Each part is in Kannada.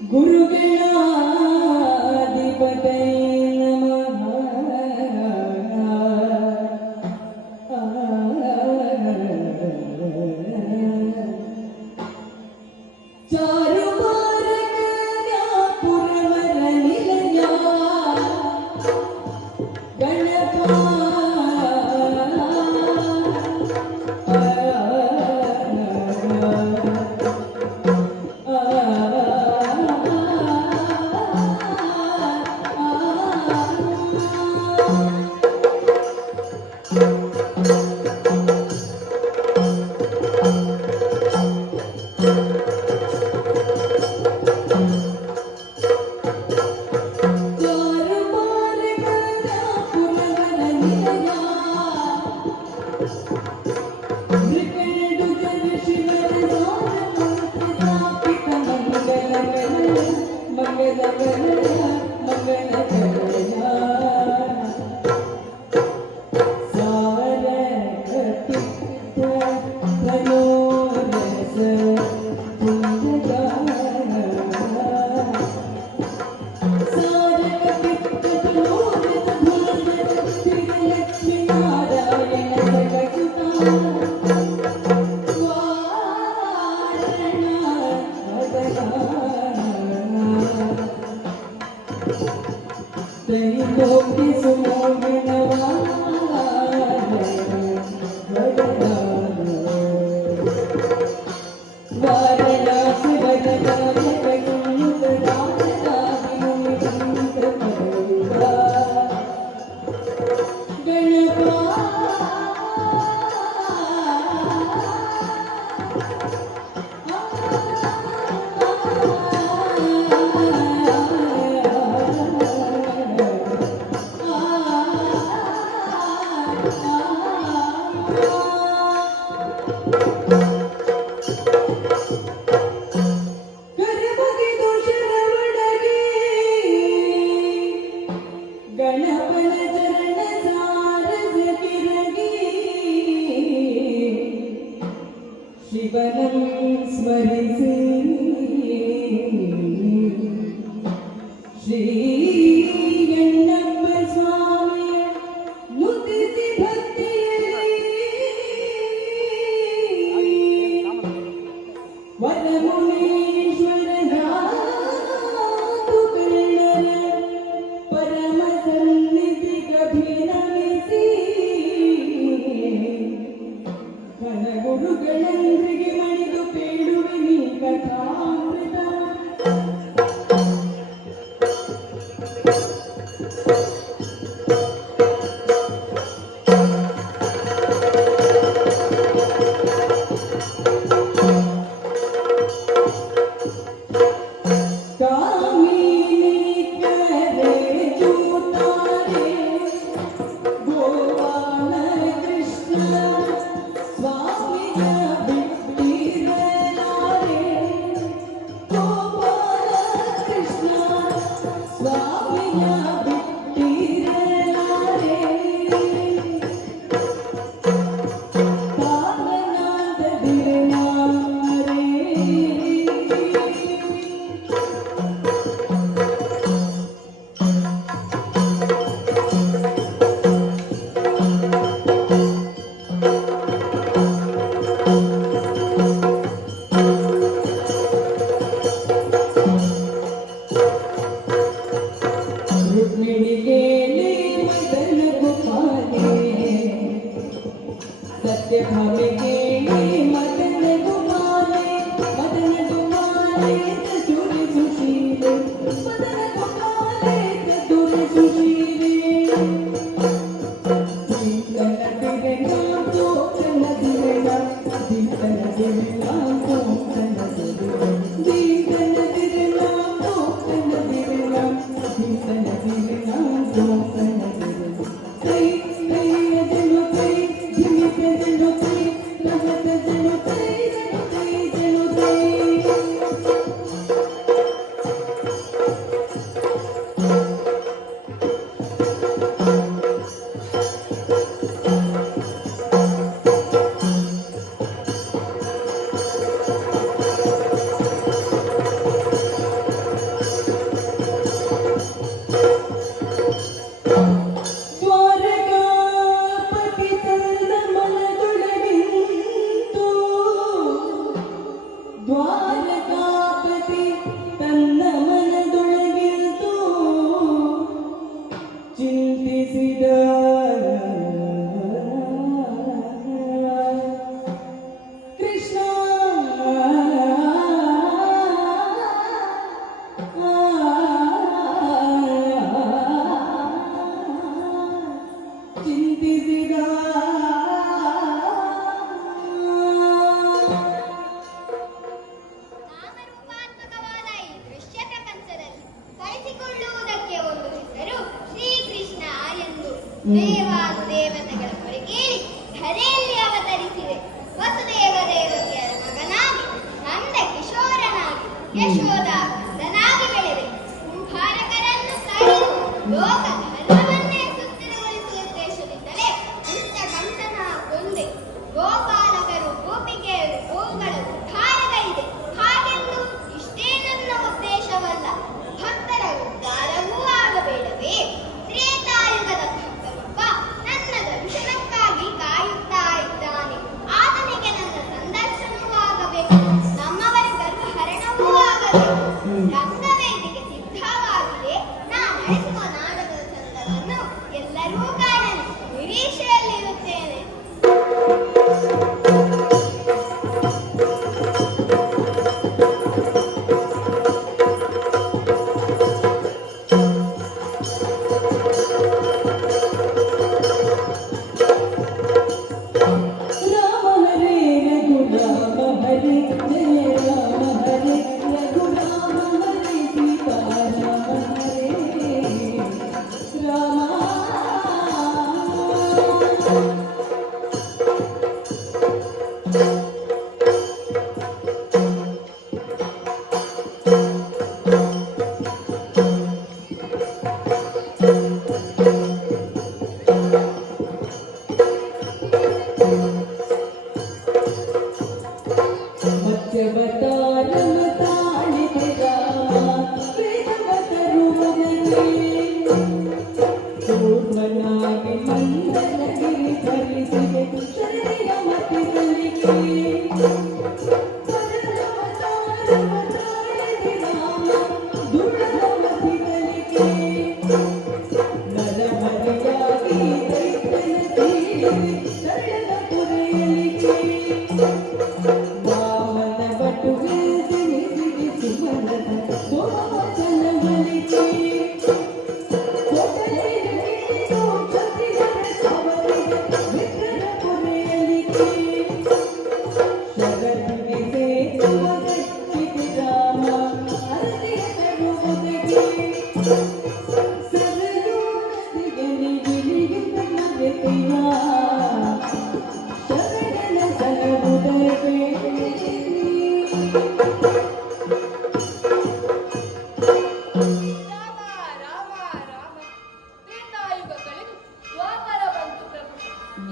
गुरुगणाधिपतये ದೇವಾನು ದೇವತೆಗಳ ಮೊರೆ ಕೇಳಿ ಧರೆಯಲ್ಲಿ ಅವತರಿಸಿದೆ. ವಸುದೇವ ದೇವಕಿಯರ ಮಗನಾಗಿ ನಂದ ಕಿಶೋರನಾಗಿ ಯಶೋಧ ಕಂದನಾಗಿ ಬೆಳೆದೆ. ಕುಂಭಾರಕರನ್ನು ತಡೆದು ಲೋಕ ಧರ್ಮವನ್ನೇ ಸುಸ್ಥಿರಗೊಳಿಸುವ ಉದ್ದೇಶದಿಂದಲೇ ದುಷ್ಟ ಕಂಸನ ಕೊಂದೆ. ಗೋಪಾಲಕರು ಗೋಪಿಕೆಯರು ಗೋವುಗಳ ಉದ್ಧಾರಗೈದೆ. ಹಾಗೆಂದು ಇಷ್ಟೇ ನನ್ನ ಉದ್ದೇಶವಲ್ಲ, ಭಕ್ತರ ಉದ್ಧಾರವೂ ಆಗಬೇಡವೇ? ತ್ರೇತಾಯುಗದ ಭಕ್ತನೊಬ್ಬ ನನ್ನ ದರ್ಶನಕ್ಕಾಗಿ ಕಾಯುತ್ತಾ ಇದ್ದಾನೆ. ಆತನಿಗೆ ನನ್ನ ಸಂದರ್ಶನವೂ ಆಗಬೇಕು, ನಮ್ಮವರಿಗರು ಹರಣವೂ ಆಗಬೇಕು. ರಂಗವೇದಿಕೆ ಸಿದ್ಧವಾಗಿದೆ. ನಾನು ನಡೆಸುವ ನಾಟಕದ ಚಂದವನ್ನು ಎಲ್ಲರೂ ಕಾಣಲಿ, ನಿರೀಕ್ಷೆಯಲ್ಲಿರುತ್ತೇನೆ.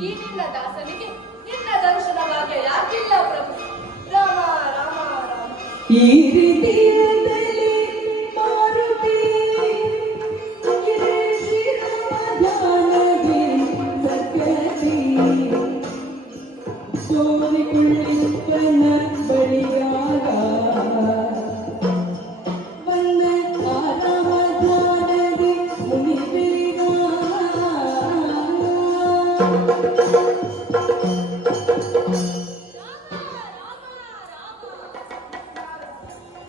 ಈ ನಿನ್ನ ದಾಸನಿಗೆ ನಿನ್ನ ದರ್ಶನ ಭಾಗ್ಯ ಯಾಕಿಲ್ಲ ಪ್ರಭು? ರಾಮ ರಾಮ ರಾಮ. ಈ ರೀತಿಯಲ್ಲಿ ಮಾರುತಿ ಶ್ರೀರಾಮಧಾನದಿ ಸತ್ಯದಿ ಸೋರಿಕೊಳ್ಳಿಪ್ಪನ ಬಳಿಯಾಗ ಬಂದ ಆರಾಮಧಾನದಿ ಮುನಿಬೇಗ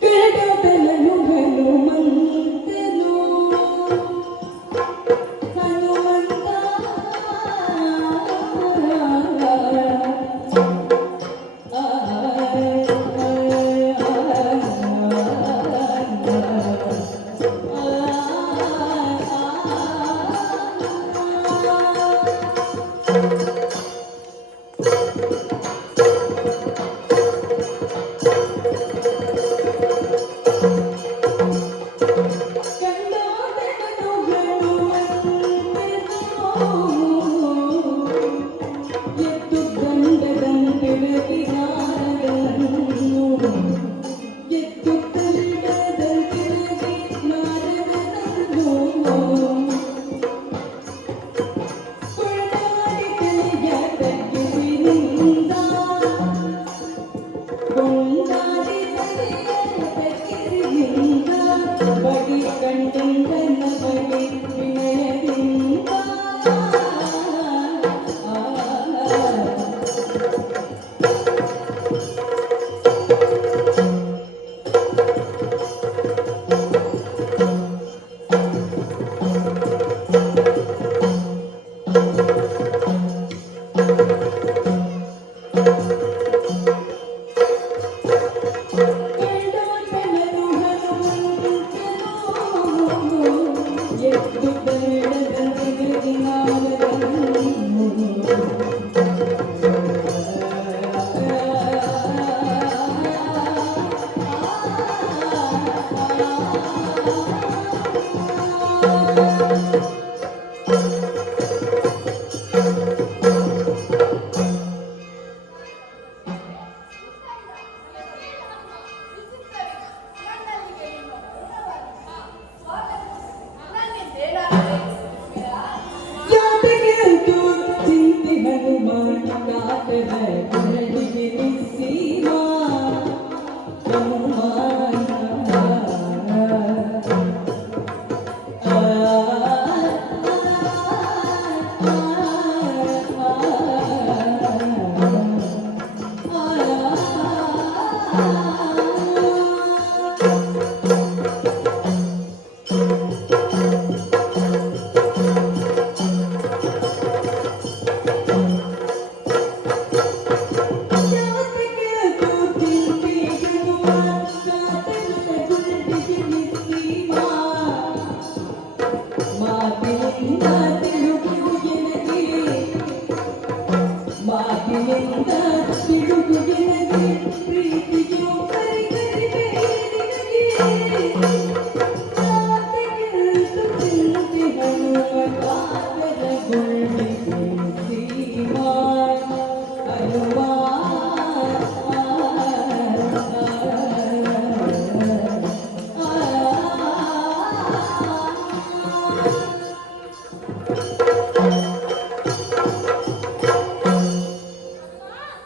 ಕೆಳಗದನು ಹನುಮಂತನು ಹನುಮಂತ ಯಾತಕಂತೂ ಚಿಂತೆ ಹನುಮಾನ್ ಕಾತದ ಗುಣಡಿಗೆ ನಿಸ್ಸೀಮ ಹನುಮಾನ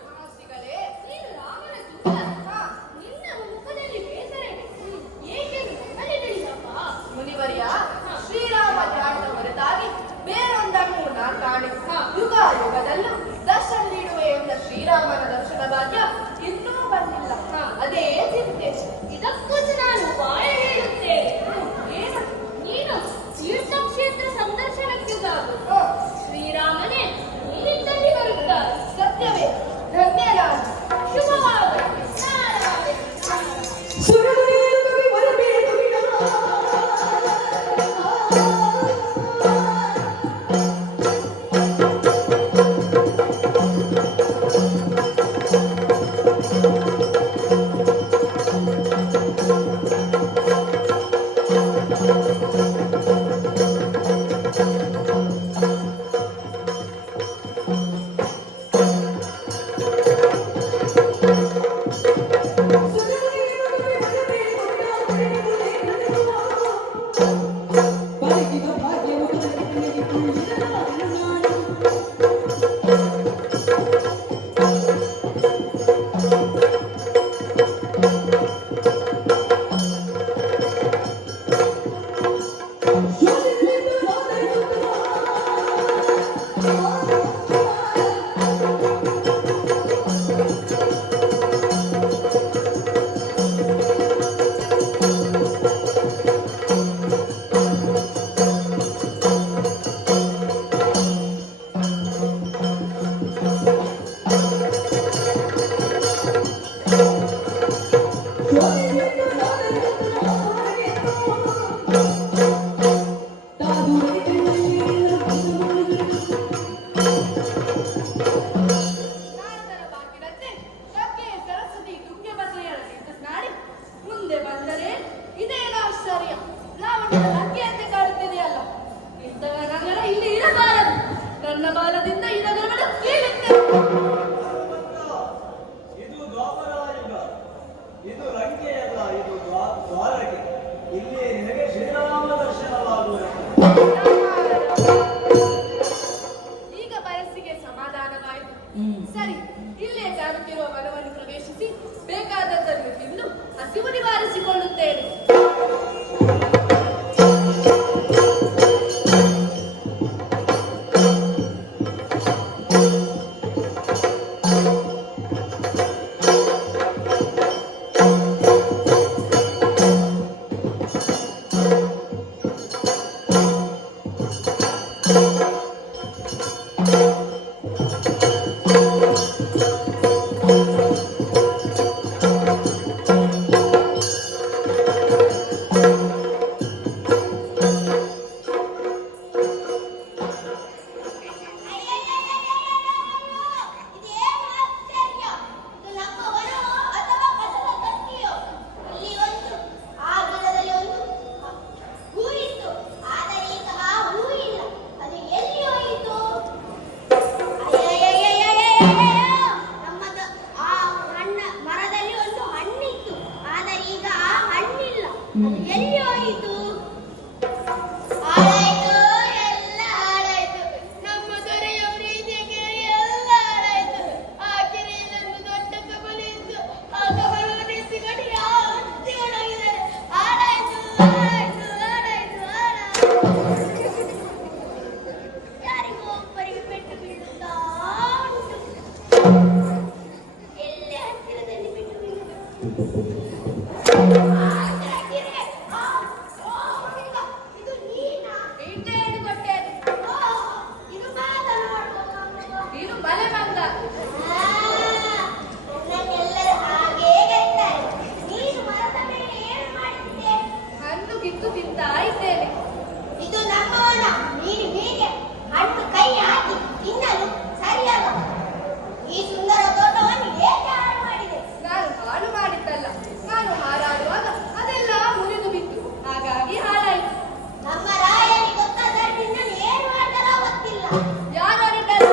ಮಹರ್ಷಿಗಳೇ, ನೀನು ರಾಮನ ದೂತ. ನಿನ್ನ ಮುಖದಲ್ಲಿ ಬೇಸರ ಇದೆ. ಏಕೆಂದು ನಮ್ಮಲ್ಲಿ ತಿಳಿಸಪ್ಪ. ಮುನಿವರ್ಯ, ಶ್ರೀರಾಮ ಧ್ಯಾನದ ಹೊರತಾಗಿ ಬೇರೊಂದನ್ನು ನಾ ಕಾಣೆ. ಯುಗ ಯುಗದಲ್ಲೂ ದರ್ಶನ ನೀಡುವೆ ಎಂದ ಶ್ರೀರಾಮನ ದರ್ಶನ ಭಾಗ್ಯ ಇನ್ನೂ ಬಂದಿಲ್ಲ. ಅದೇ ಚಿಂತೆ. ಇದಕ್ಕೂ ನಾನು ಬಾಯ ಹೇಳುತ್ತೇನೆ. ಏನು? ನೀನು ತೀರ್ಥಕ್ಷೇತ್ರ ಸಂದರ್ಶನಕ್ಕೆ ಸಾಗು. ಶ್ರೀರಾಮನೇ ನೀನಿದ್ದಲ್ಲಿ ಬರುತ್ತಾರೆ. ಸತ್ಯವೇ, ಧನ್ಯನಾದ. ಶುಭವಾಗಲಿ. ಸುರದೇವರಿಗೆ ಬರಬೇಕು ನಾರದರ ಬಾಕಿನಂತೆ ಯಜ್ಞೆ ಸರಸ್ವತಿ ತುಂಗೆ ಬದಲೆಯರ ಸ್ನಾಡಿ ಮುಂದೆ ಬಂದರೆ ಇದೇನು ಆಶ್ಚರ್ಯ. ರಾವಣನ ಲಂಕೆಯಂತೆ ಕಾಡುತ್ತಿದೆಯಲ್ಲ. ಇಂತಹ ನಗರ ಇಲ್ಲಿ ಇರಬಾರದು. ನನ್ನ ಬಾಲದಿಂದ ಈ ನಗರವನ್ನು ಕೀಳುತ್ತೇನೆ. ಇದು ದ್ವಾಪರಾಯುಗ. ಇದು ಲಂಕೆಯಲ್ಲ, ಇದು ದ್ವಾರಕೆ. ಇಲ್ಲಿ ನಿನಗೆ ಶ್ರೀರಾಮ ದರ್ಶನವಾಗುವುದು. ಈಗ ಮನಸ್ಸಿಗೆ ಸಮಾಧಾನವಾಯಿತು. ಸರಿ, ಇಲ್ಲೇ ಕಾಣುತ್ತಿರುವ ವನವನ್ನು ಪ್ರವೇಶಿಸಿ ಬೇಕಾದದ್ದನ್ನು ತಿಂದು ಹಸಿವು ನಿವಾರಿಸಿಕೊಳ್ಳುತ್ತೇನೆ. ಎಲ್ಲಿ ಹೋಯಿತು? ಹಾಳಾಯ್ತು, ಎಲ್ಲ ಹಾಳಾಯ್ತು. ನಮ್ಮ ದೊರೆಯ ಪ್ರೀತಿಯ ಕೆರೆ ಎಲ್ಲ ಹಾಳಾಯ್ತು. ಆ ಕೆರೆಯಲ್ಲೊಂದು ದೊಡ್ಡ ಕಮಲ ಇತ್ತು. ಆ ಕಮಲವನ್ನು ಎತ್ತಿಕೊಂಡು ಯಾವ ಹತ್ತಿಗಳಾಗಿದ್ದಾರೆ. ಹಾಳಾಯ್ತು, ಹಾಳಾಯ್ತು, ಹಾಳಾಯ್ತು, ಹಾಳಾಯ್ತು. ಯಾರಿಗೋ ಒಬ್ಬರಿಗೆ ಪೆಟ್ಟು ಬೀಳುತ್ತಾ ಉಂಟು. ಎಲ್ಲಿ ಹತ್ತಿರದಲ್ಲಿ ಪೆಟ್ಟು ಬೀಳುವುದು? ಇದು ನೀನಾ? ಇಟ್ಟೆ ಹಿಡಿದುಕೊಟ್ಟೆ. ಇದು ಮಾತನಾಡುವ ನೀನು ಮಲೆ ಬಂದ. ನನ್ನೆಲ್ಲರೂ ಹಾಗೇ ಕರೀತಾರೆ. ನೀನು ಮರದ ಮೇಲೆ ಏನು ಮಾಡಿದ್ದೆ? ಹಣ್ಣು ಕಿತ್ತು ತಿಂತಾ ಇದ್ದೇನೆ. ಇದು ನಮ್ಮ ಹೊಲ. ನೀನು ಹೀಗೆ ಹಣ್ಣು ಕೈ ಹಾಕಿ ತಿನ್ನಲು ಸರಿಯಲ್ಲ. ಈ ಸುಂದರ ತೋಟವನ್ನು ಏಕೆ ಹಾಳು ಮಾಡಿದೆ? ನಾನು ಹಾಳು ಮಾಡಿದ್ದಲ್ಲ. ನಾನು ಹಾರಾಡುವಾಗ ಅದೆಲ್ಲ ಮುರಿದು ಬಿತ್ತು, ಹಾಗಾಗಿ ಹಾಳಾಯಿತು. ನಮ್ಮ ರಾಯನಿಗೆ ಗೊತ್ತಾದರೆ ನಿನ್ನನ್ನು ಏನು ಮಾಡ್ತಾರೋ ಗೊತ್ತಿಲ್ಲ. ಯಾರು ಆಡಿದ್ದಾರೆ?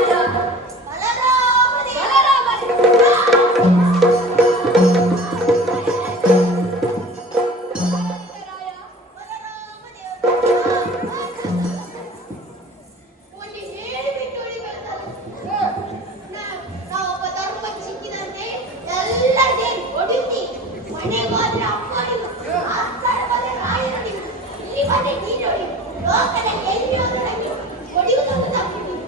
ಬಲರಾಮನೇ. ಒಂದು ಹೇಳಿಬಿಟ್ಟು ಉಳಿಬಾರ್ದಲ್ಲ. ನಾವೊಬ್ಬ ಧರ್ಮ ಸಿಕ್ಕಿದಂತೆ ಎಲ್ಲ ಸೇರಿ ಹೊಡೆಯುತ್ತೀವಿ. ಮನೆಗೆ ಹೋದ್ರೆ ಅಪ್ಪ ಹೊಡಿದು, ಆ ಕಡೆ ಬಂದ್ರೆ ರಾಯನ ಹೊಡಿದು, ಇಲ್ಲಿ ಬಂದ್ರೆ ನೀನು ಹೊಡಿದು. ಲೋಕದಲ್ಲಿ ಎಲ್ಲಿ ಹೋದ್ರು ನನಗೆ ಹೊಡೆಯುವುದನ್ನು ತಪ್ಪಿದ್ದೀವಿ.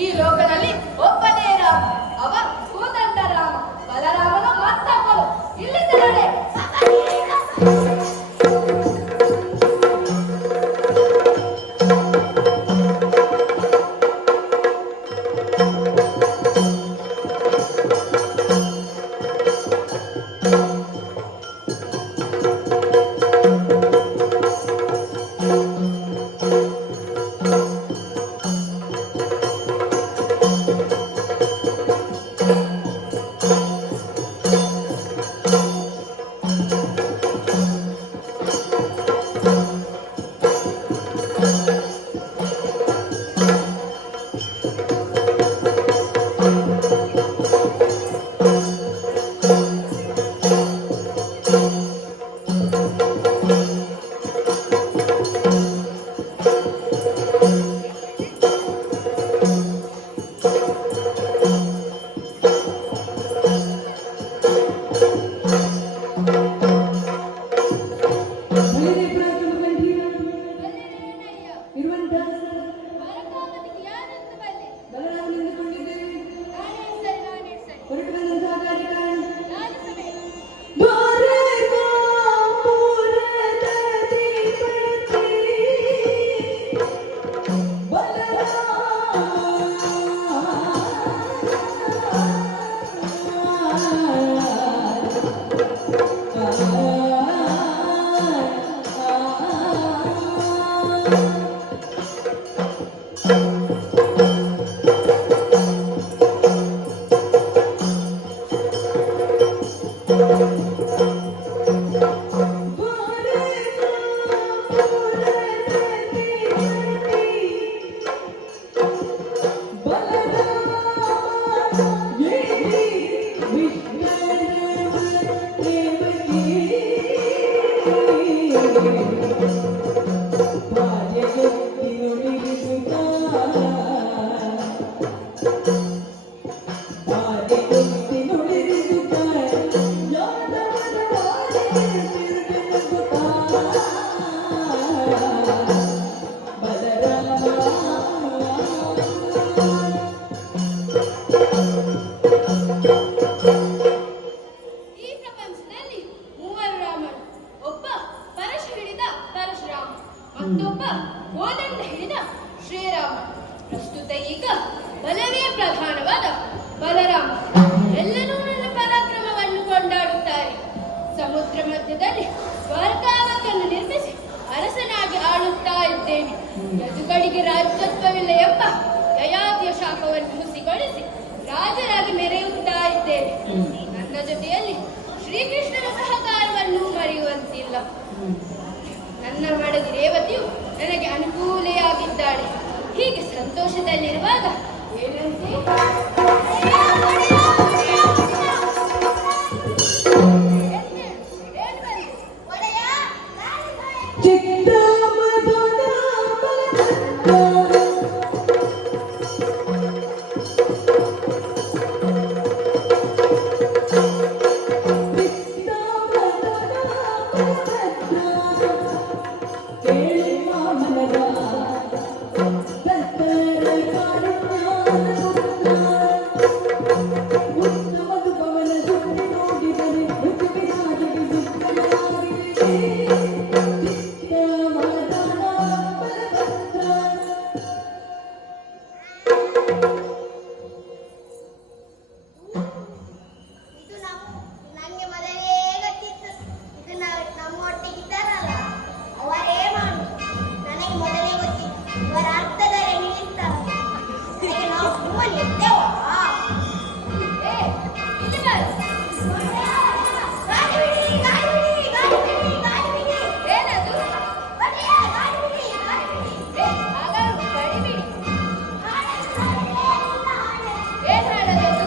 ಈ ಲೋಕದಲ್ಲಿ ಒಬ್ಬನೇ ರಾಮ, ಅವ ಕೋದಂಡ ರಾಮ. ಬಲರಾಮನ ಮತ್ತೊಬ್ಬನು. ಇಲ್ಲಿಂದ ನಡೆ. ಈ ಪ್ರಪಂಚದಲ್ಲಿ ಮೂವರು ರಾಮರು. ಒಬ್ಬ ಪರಶ ಹಿಡಿದ ಪರಶುರಾಮ, ಮತ್ತೊಬ್ಬ ಕೋದಂಡ ಹಿಡಿದ ಶ್ರೀರಾಮ. ಪ್ರಸ್ತುತ ಈಗ ಬಲವೇ ಪ್ರಧಾನವಾದ ಬಲರಾಮ. ಎಲ್ಲರೂ ನನ್ನ ಪರಾಕ್ರಮವನ್ನು ಕೊಂಡಾಡುತ್ತಾರೆ. ಸಮುದ್ರ ಮಧ್ಯದಲ್ಲಿ ದ್ವಾರಕಾವತಿಯನ್ನು ನಿರ್ಮಿಸಿ ಅರಸನಾಗಿ ಆಳುತ್ತಾ ಇದ್ದೇನೆ. ಯದುಗಳಿಗೆ ರಾಜ್ಯತ್ವವಿಲ್ಲ ಎಂಬ ಯಯಾತಿಯ ಶಾಪವನ್ನು ಹುಸಿಗೊಳಿಸಿ ರಾಜರಾಗಿ ಮೆರೆಯುತ್ತಾ ಇದ್ದೇನೆ. ನನ್ನ ಜೊತೆಯಲ್ಲಿ ಶ್ರೀಕೃಷ್ಣನ ಸಹಕಾರವನ್ನು ಮರೆಯುವಂತಿಲ್ಲ. ನನ್ನ ಮಡದಿ ರೇವತಿಯು ನನಗೆ ಅನುಕೂಲೆಯಾಗಿದ್ದಾಳೆ. ಹೀಗೆ ಸಂತೋಷದಲ್ಲಿರುವಾಗ ಏನಂತೆ? ಒಡೆಯ, ನಾನು ಚಿತ್ತಾಮದನ ಬಲಭದ್ರ ಇದು ನಂಗೆ ಮೊದಲೇ ಗೊತ್ತಿತ್ತು. ಇದು ನಮ್ಮ ಒಟ್ಟಿಗೆ ಇದ್ದಾರಲ್ಲ ಅವರೇ ಮಾಡು. ನನಗೆ ಮೊದಲೇ ಗೊತ್ತಿತ್ತು ಇವರ ಅರ್ಥದಲ್ಲಿ ನಿಲ್ಲಿಸ್ತಾರೆ. ಅದಕ್ಕೆ ನಾವು ಸುಮ್ಮನೆ ಇದ್ದೇವಾ? ಏ, ಇಲ್ಲಿ ಬಾರು. ಗಾಡಿ ಬಿಡಿ, ಗಾಡಿ ಬಿಡಿ, ಗಾಡಿ ಬಿಡಿ, ಗಾಡಿ ಬಿಡಿ. ಏನದು? ಬಡಿಯ, ಗಾಡಿ ಬಿಡಿ, ಗಾಡಿ ಬಿಡಿ. ಏ, ಹಾಗಾದ್ರೆ ಬಡಿಬಿಡಿ. ಹಾಡಾಡ್ತಾರೆ, ಎಲ್ಲ ಹಾಡೇ. ಏನ್ ಹಾಡೋದದು?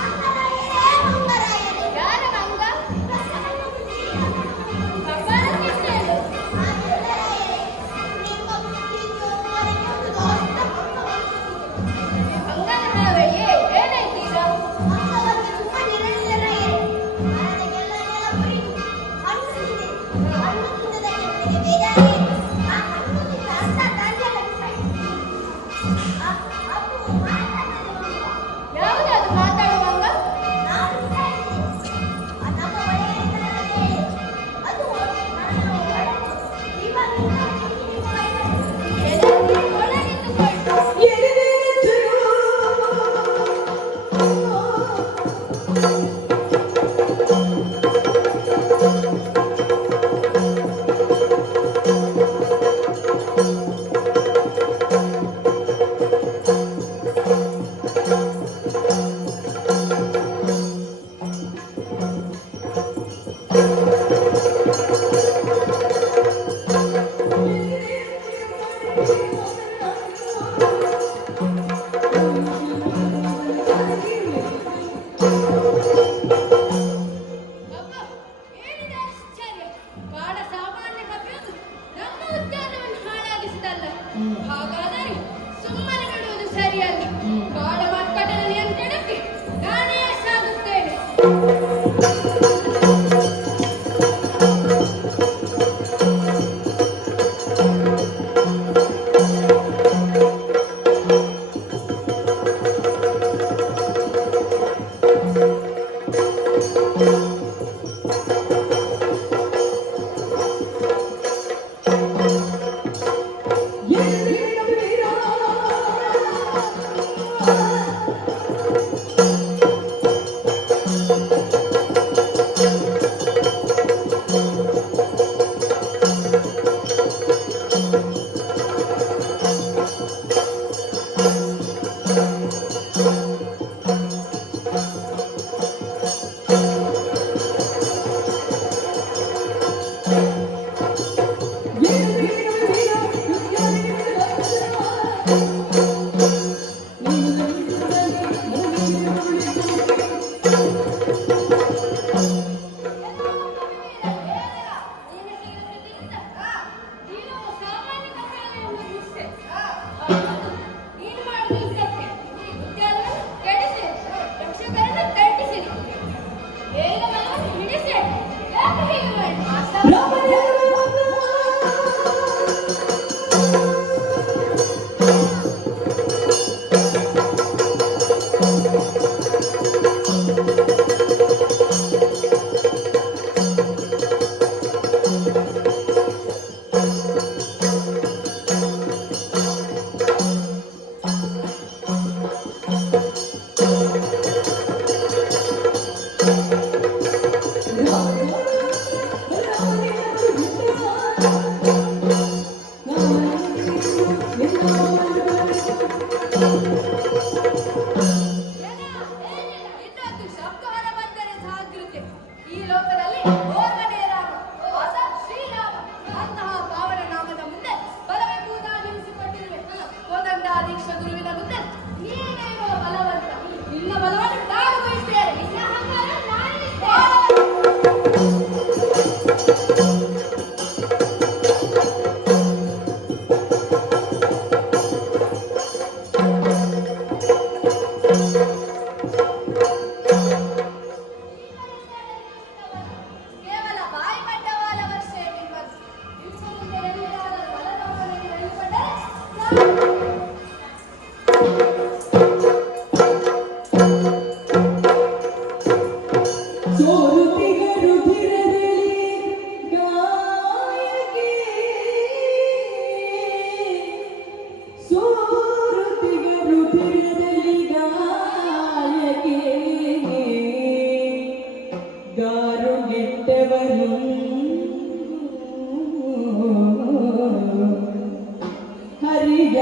ಮಂಗರಾಯರೇ, ಮಂಗರಾಯರೇ. ಯಾರ ಮಂಗ? ಕಪಾಲ ಕಿತ್ತೇನು? ಮಂಗರಾಯರೇ, ನಿಮ್ಮ ಬುದ್ಧಿಗೂ ನನಗೆ ಒಂದು ದೊಡ್ಡ ಮಂಗ ಬಂದಿದೆ. ಮಂಗನ ಹಾವಳಿಯೇ, ಏನಾಯ್ತು ಈಗ? ಮಂಗವನ್ನು ತುಂಬ ನಿರಂಜನಾಯರೇ. ಮರದ ಗೆಲ್ಲನೆಲ್ಲ ಮುರಿದು ಹಣ್ಣು ತಿಂದೆ. ಹಣ್ಣು ತಿಂದದಕ್ಕೆ ನನಗೆ ಬೇಜಾರೇ ಇಲ್ಲ. ಆ ಹಣ್ಣು ತಿಂದ ಅರ್ಧ ದಾಂಡ್ಯದ ಬಿಸಾಯಿತು. ಅದು ಮಾತಾಡದ ಮಂಗ. ಯಾವುದದು ಮಾತಾಡುವ ಮಂಗ? ನಾನು ವಿಚಾರಿಸಿದೆ. ನಮ್ಮ ಒಡೆಯರಿದ್ದಾರಲ್ಲೇ, ಅದು ನನ್ನ ಒಡೆದು ಇವಾಗಿಂದ ನಿಮ್ಮ ವಯಸ್ಸು. ಎದಕ್ಕೆ ಒಳಗಿಟ್ಟುಕೊಂಡು? ಎಡೆದೆಚ್ಚು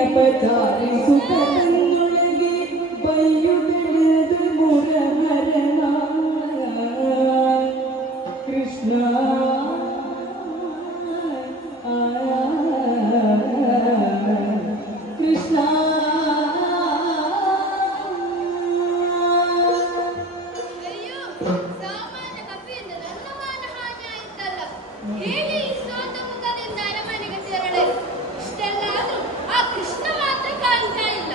ಅಪಚಾರಿಸುತ್ತ ತನ್ನೊಳಗೆ ಬೈಯುತ್ತಿಳಿದು ಮುರಹರನ ಕೃಷ್ಣ ಕೃಷ್ಣ ಅಯ್ಯೋ ಸಾಮಾನ್ಯ ಕಪಿಯಿಂದ ನನ್ನ ಮಾನ ಹಾನಿ ಆಯ್ತಲ್ಲ. ಹೇಗೆ ಈ ಸೋತ ಮುಖದಿಂದ ಅರಮನೆಗೆ ತೆರಳಲು? ಇಷ್ಟೆಲ್ಲ ಆದ್ರೂ ಆ ಕೃಷ್ಣ ಮಾತ್ರ ಕಾಣ್ತಾ ಇಲ್ಲ.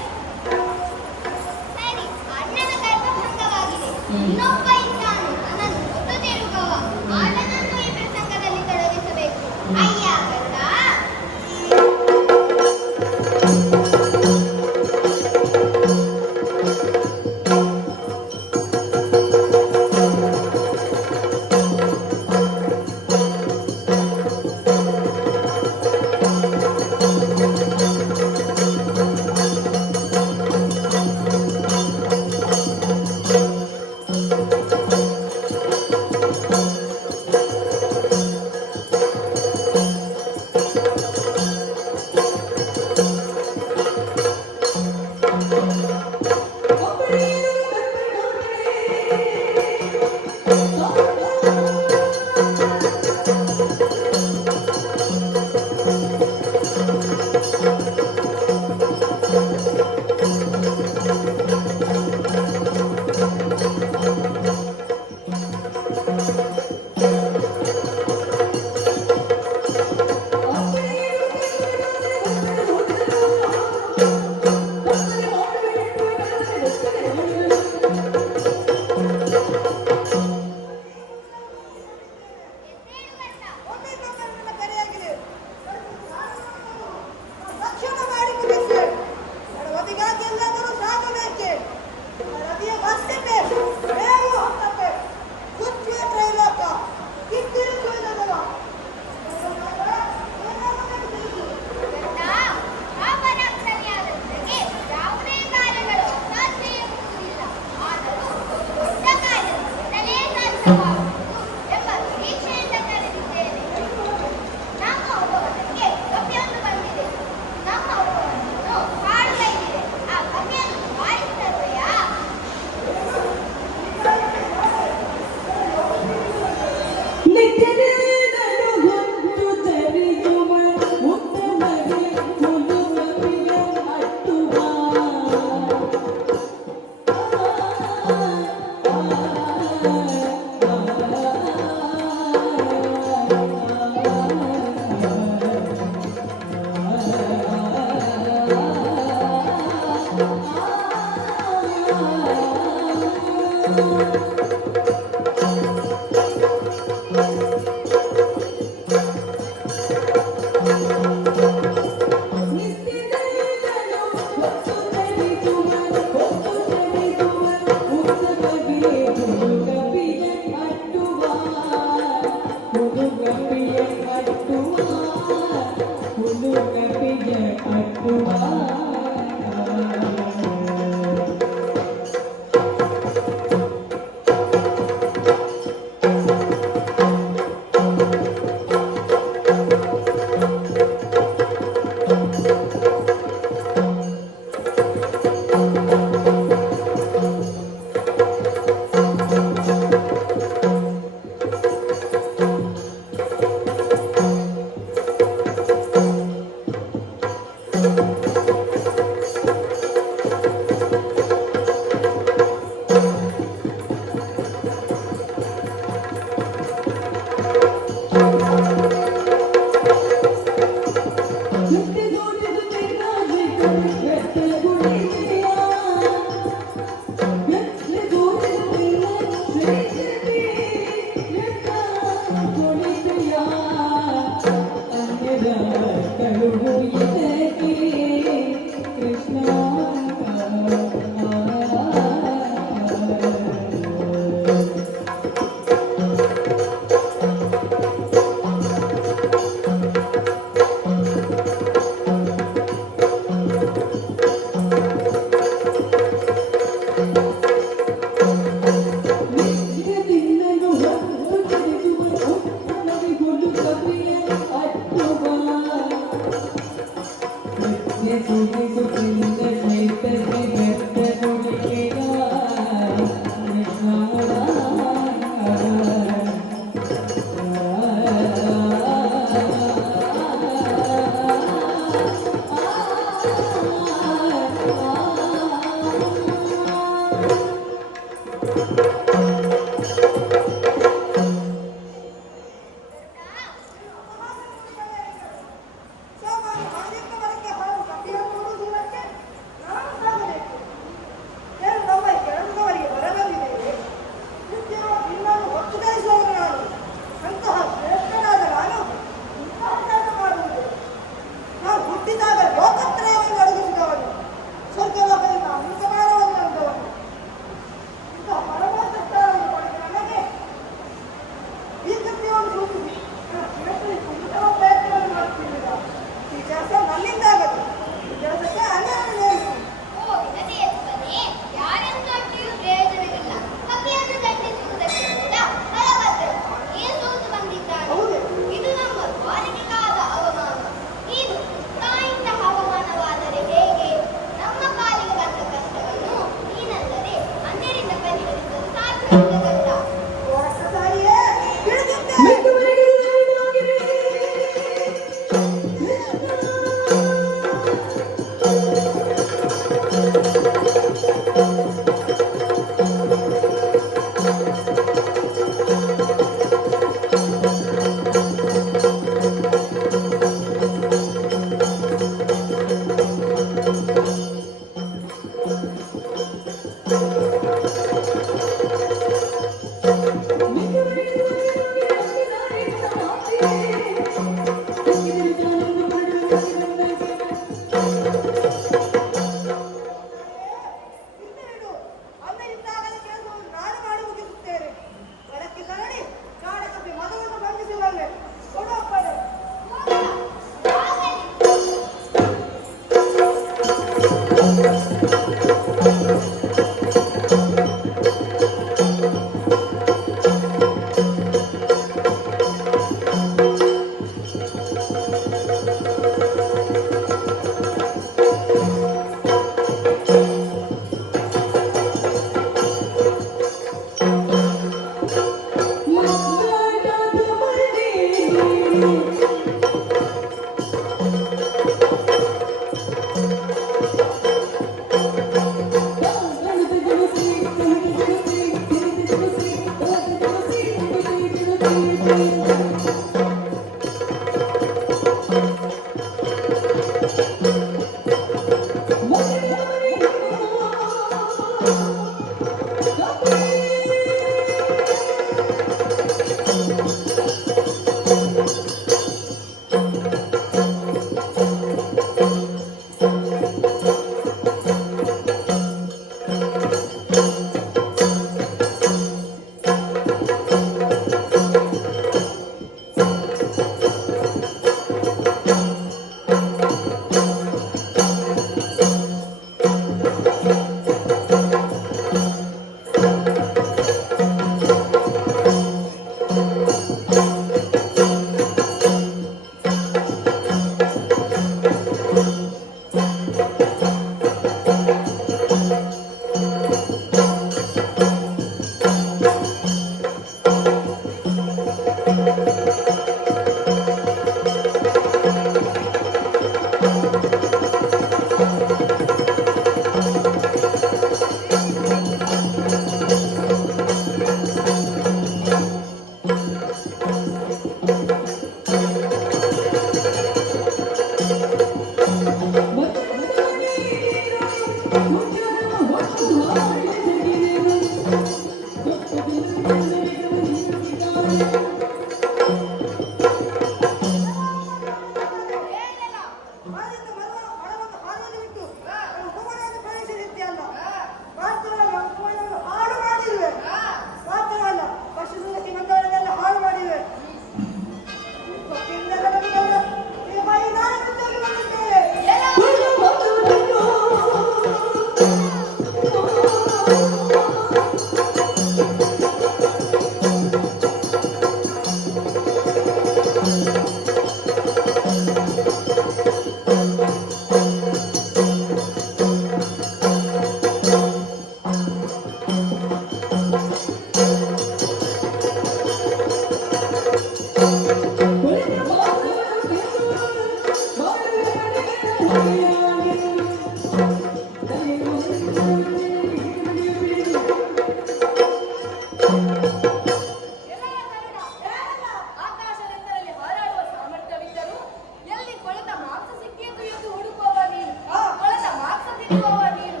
ಇರುವವ ನೀನು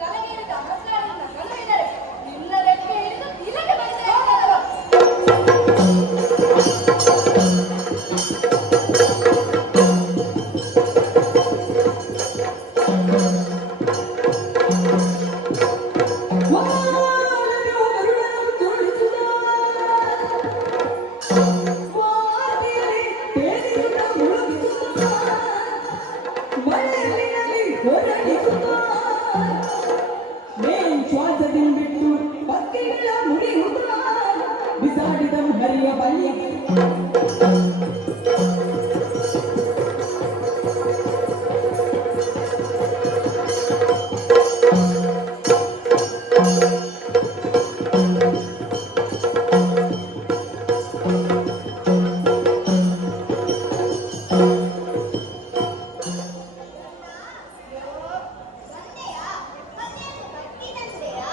ತಲೆಗೇರಿದ ಅಹಂಕಾರದಿಂದ ಕಳುಹಿದರೆ ನಿನ್ನ ರೆಕ್ಕೆ ಹಿಡಿದು ಇಲ್ಲಿಗೆ ಬಂದೆ ಶ್ವಾಸದಿಂಬಿಟ್ಟು ಪಕ್ಕಿಗಳ ಮುರಿಯುತ್ತ ಬಿಸಾಡಿದ ಹರಿಯ ಬಳ್ಳಿಗೆ ಬಂದೆಯಾ? ಮತ್ತೇನು ಕಟ್ಟಿದಂತೆಯಾ?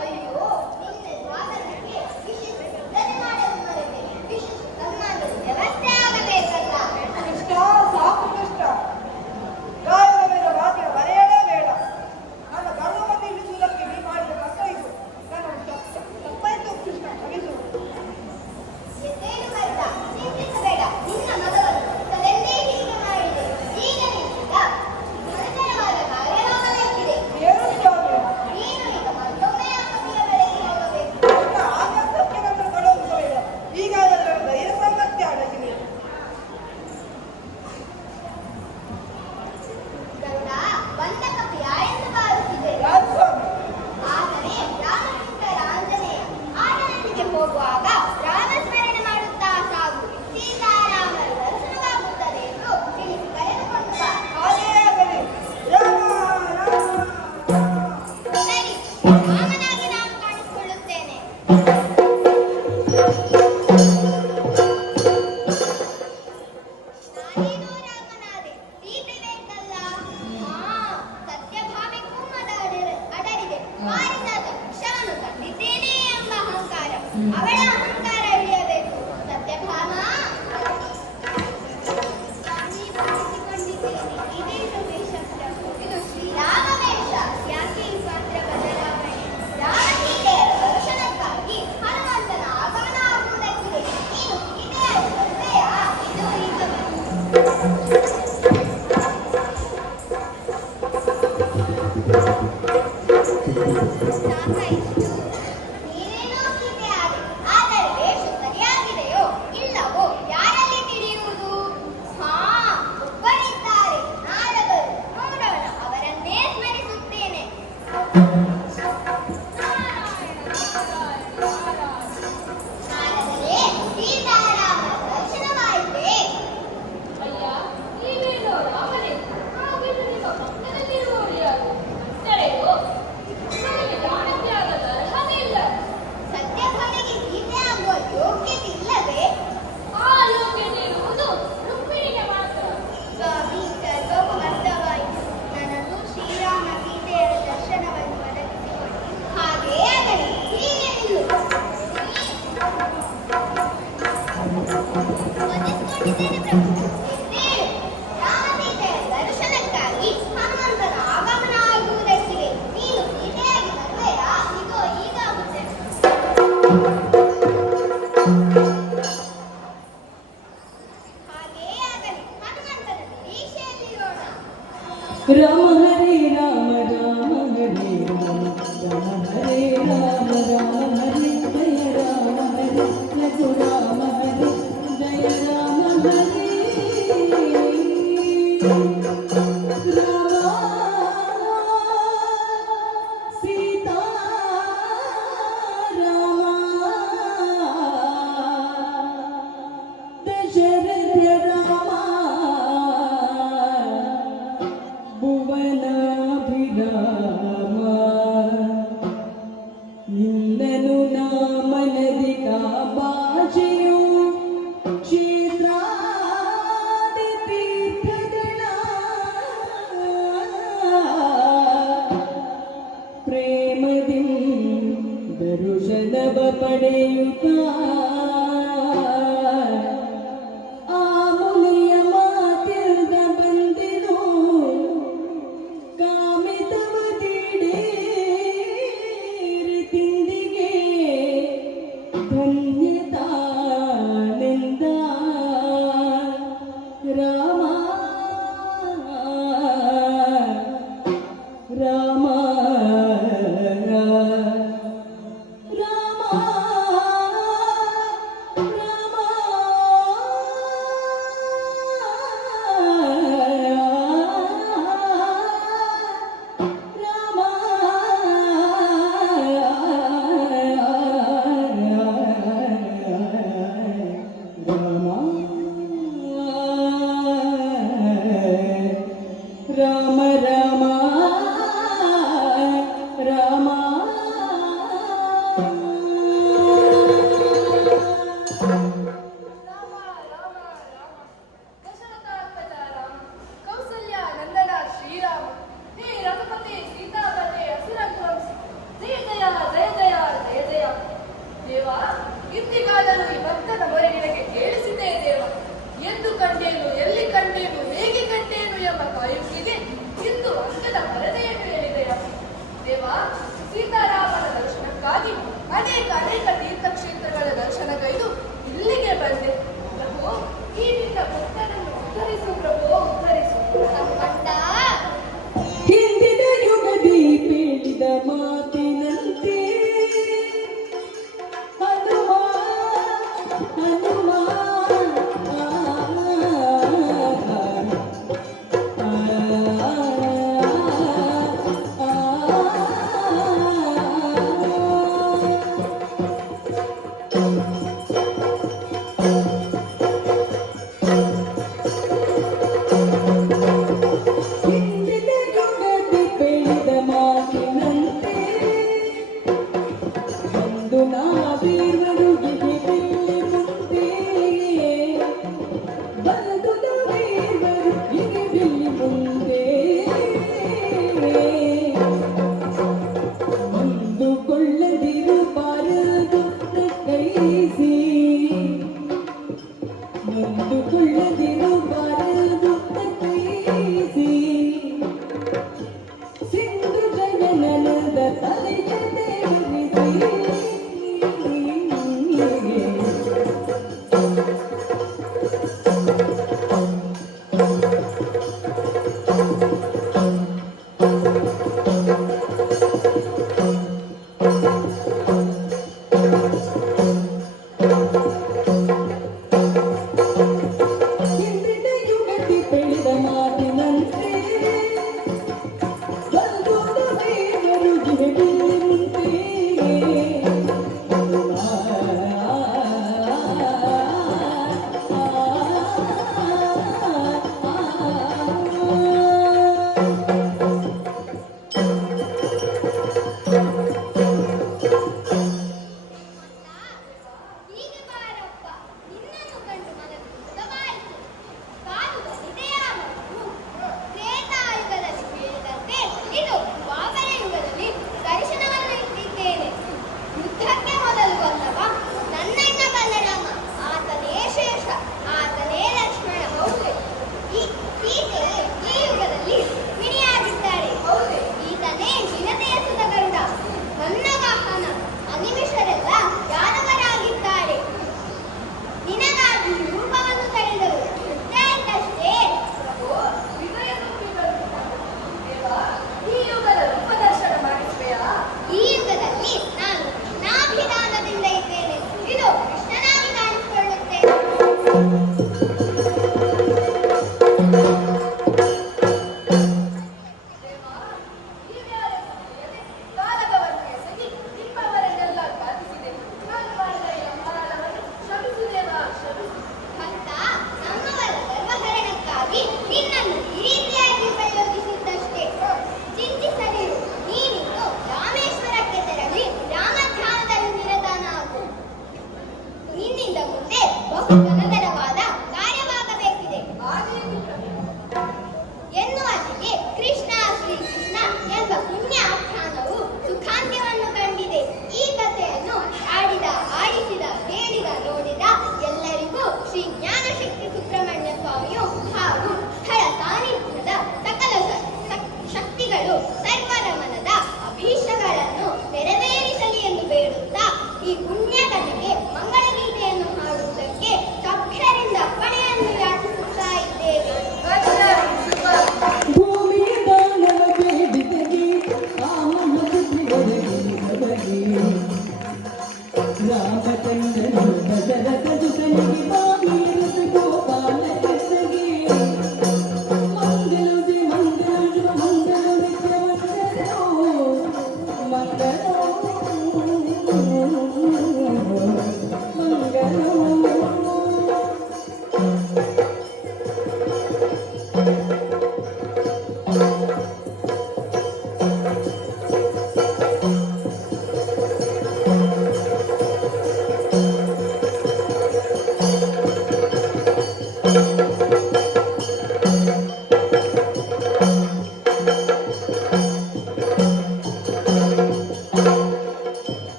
ಅಯ್ಯೋ, ನಿನ್ನ ಸ್ವಾತಂತ್ರ್ಯಕ್ಕೆ ವಿಶೇಷ ಸಿದ್ಧತೆ ಮಾಡಲು ಮರೆತೆ. ವಿಶೇಷ ಸನ್ಮಾನದ ವ್ಯವಸ್ಥೆ ಆಗಬೇಕಲ್ಲ. ಕೃಷ್ಣ ಸಾಕು ಕೃಷ್ಣ ಗಾಯದ ಮೇಲೆ ಮಾತಿನ ಬರೆಯಲೇ ಬೇಡ ನನ್ನ ಗರ್ವಮತಿ ಇಳಿಸುವುದಕ್ಕೆ ನೀ ಮಾಡಿದ ಕಷ್ಟ ಇದು ನನ್ನ ತಪ್ಪಾಯ್ತು ಕೃಷ್ಣ ಕ್ಷಮಿಸು ಎದ್ದೇಳು ಮರ್ದ, ಚಿಂತಿಸಬೇಡ. ನಿನ್ನ ಮಗವನ್ನು ತಲೆಯಲ್ಲೇ ಹೀಗೆ ಮಾಡಿದೆ. ಈಗ ನಿನ್ನಿಂದ ಗುರುತರವಾದ ಕಾರ್ಯವಾಗಬೇಕಿದೆ. ಏನು ಸ್ವಾಮಿ ನೀನು ಈಗ ಮತ್ತೊಮ್ಮೆ ಆ ಕಪಿಯ ಬಳಿಗೆ ಹೋಗಬೇಕು. ಕೃಷ್ಣ ಆಗಾಸಕ್ಕೆ ನನ್ನ ಕಳುಹಿಸಬೇಡ ಈಗಾಗಲೇ ನನ್ನ ಧೈರ್ಯ ಸಂಗತಿ ಅಡಗಿದೆ ಗಂಡ, ಬಂದ ಕಪಿಯ ಎಂದು ಭಾವಿಸಿದೆ. ಯಾರು ಸ್ವಾಮಿ ಆದರೆ ರಾಮಚಂದ್ರ ಆಂಜನೇಯ ಆಡಳಿಗೆ ಹೋಗುವಾಗ ರಾಮಸ್ಮರಣೆ ಮಾಡುತ್ತಾ ಸಾಗು. ಸೀತಾರಾಮರ ದರ್ಶನವಾಗುತ್ತದೆ ಎಂದು ತಿಳಿಸಿ ಕರೆದುಕೊಂಡು ಬಾ. ಹಾಗೇ ಆಗಲಿ ರಾಮ ರಾಮ ಸರಿ, ರಾಮನಾಗಿ ನಾನು ಕಾಣಿಸಿಕೊಳ್ಳುತ್ತೇನೆ. ನಾನೇನೋ ರಾಮನಾದೆ, ಸೀತೆ ಬೇಕಲ್ಲ. ಸತ್ಯಭಾಮಿಗೂ ಮದ ಅಡರಿದೆ. ಮಾರಿದಾದ ವಿಷವನ್ನು ತಂದಿದ್ದೇನೆ ಎಂಬ ಅಹಂಕಾರ. ಅವಳ ಅಹಂಕಾರ ಇಳಿಯಬೇಕು. ಸತ್ಯಭಾಮ, ಸಮೀಪಿಸಿಕೊಂಡಿದ್ದೇನೆ. ಇದೇನು ವೇಷಭ್ರಮ? ಇದು ಶ್ರೀರಾಮ ವೇಷ. ಯಾಕೆ ಈ ಪಾತ್ರ ಬದಲಾವಣೆ? ರಾಮಸೀತೆಯರ ದರ್ಶನಕ್ಕಾಗಿ ಹನುಮಂತನ ಆಗಮನ ಆಗುವುದಕ್ಕಿದೆ. ನೀನು ಸೀತೆಯ ತಂದೆಯಾ? ಇದು ಈಗ ಸಾಕಾಯಿತು. ನೀನೇನೋ ಸೀತೆ ಆದೆ. ಆದರೆ ವೇಷ ಸರಿಯಾಗಿದೆಯೋ ಇಲ್ಲವೋ ಯಾರಲ್ಲಿ ತಿಳಿಯುವುದು? ಒಬ್ಬರಿದ್ದಾರೆ ನಾರದರು. ನೋಡೋಣ, ಅವರನ್ನೇ ಸ್ಮರಿಸುತ್ತೇನೆ. ನಾರದರೇ, ಸೀತಾರಾಮರ ದರ್ಶನವಾಯಿತೇ? ಅಯ್ಯ, ನೀವೇನೋ ರಾಮನೇ? ಹಾಗಿದ್ದು ನಿಮ್ಮ ಪಕ್ಕದಲ್ಲಿರುವವರು ಯಾರು? ತಡೆಯೋ, ನನಗೆ ಜಾಣತ್ಯಾದ ತರಹವೇ ಇಲ್ಲ. ಸತ್ಯಭಾಮಿಗೆ ಸೀತೆ ಆಗುವ ಯೋಗ್ಯತೆ ಇಲ್ಲವೇ? ಆ ಯೋಗ್ಯತೆ ಇರುವುದು ರುಕ್ಮಿಣಿಗೆ ಮಾತ್ರ. ಸ್ವಾಮಿ, ಸರ್ವವು ಅರ್ಥವಾಯಿತು. ನನ್ನನ್ನು ಶ್ರೀರಾಮ ಸೀತೆಯರ ದರ್ಶನವನ್ನು ಒದಗಿಸಿಕೊಡಿ. ಹಾಗೇ ಆಗಲಿ. ಹೀಗೆ ನಿಲ್ಲು. ಒದಗಿಸಿಕೊಂಡಿದ್ದೇನೆ ಪ್ರಭು. ಎದ್ದೇಳು. ರಾಮ ಸೀತೆಯರ ದರ್ಶನಕ್ಕಾಗಿ ಹನುಮಂತನ ಆಗಮನ ಆಗುವುದಕ್ಕಿದೆ. ನೀನು ಸೀತೆಯಾಗಿ ಬರುವೆಯಾ? ಇಗೋ ಈಗಾಗುತ್ತೇನೆ. ಹಾಗೇ ಆಗಲಿ. ಹನುಮಂತನ ನಿರೀಕ್ಷೆಯಲ್ಲಿರೋಣ. ರಾಮ ಹರೇ ರಾಮ ರಾಮ ಹರೇ ರಾಮ ರಾಮ ಹರೇ ರಾಮ ರಾಮ ಹರೇ ಜಯ ರಾಮ ಹರೇ ರಘು ರಾಮ ಹರೇ ಜಯ ರಾಮ ಹರೇ ರಾಮ ಸೀತಾ ರಾಮ ದಶರಥ ರಾಮ ಭುವನಾಭಿರಾಮ ನಿನ್ನನು ನಾ ಮನದಿ ಕಾಪಾಚೆಯು ಕ್ಷೇತ್ರಾದಿ ತೀರ್ಥಗಳ ದೇವರು ಹೀಗೆ ಬೆಲ್ಲಿ ಮುಂದೆ ಅಂದುಕೊಳ್ಳದಿರು ಬಾರದು ನಕ್ಕೈಸಿ ಅಂದುಕೊಳ್ಳದಿರು